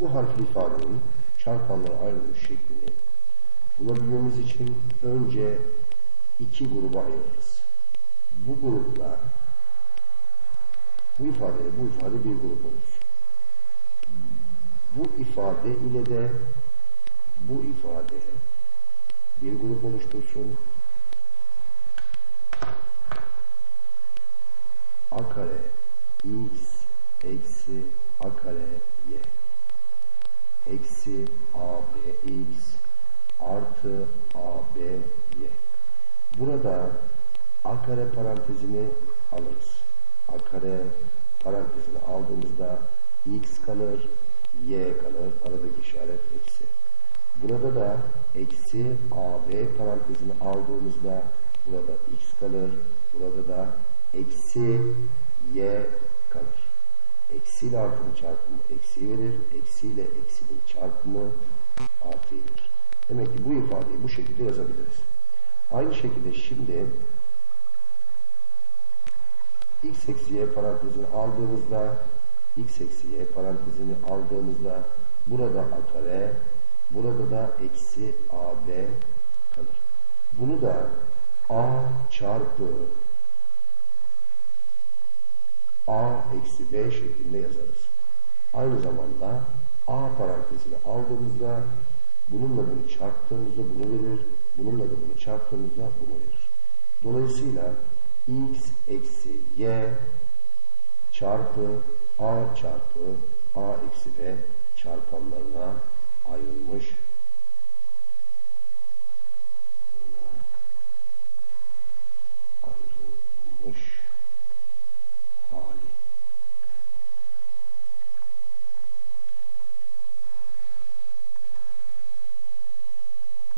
Bu harfli ifadenin çarpanlara ayrılmış şeklini bulabilmemiz için önce iki gruba ayırırız. Bu gruplar bu ifade bu ifade bir grup olur. Bu ifade ile de bu ifade bir grup oluştursun. A kare x eksi A kare y eksi AB x artı AB y. Burada A kare parantezini alırız. A kare parantezini aldığımızda x kalır, y kalır, aradaki işaret eksi. Burada da eksi AB parantezini aldığımızda burada x kalır, burada da eksi y kalır. Eksi ile artının çarpımı eksi verir, eksi ile eksinin çarpımı artı verir. Demek ki bu ifadeyi bu şekilde yazabiliriz. Aynı şekilde şimdi x eksi y parantezini aldığımızda x eksi y parantezini aldığımızda burada a kare burada da eksi ab kalır. Bunu da a çarpı a eksi b şeklinde yazarız. Aynı zamanda a parantezini aldığımızda bununla bunu çarptığımızda bunu verir, bununla da bunu çarptığımızda bunu verir. Dolayısıyla x eksi y çarpı a çarpı a eksi b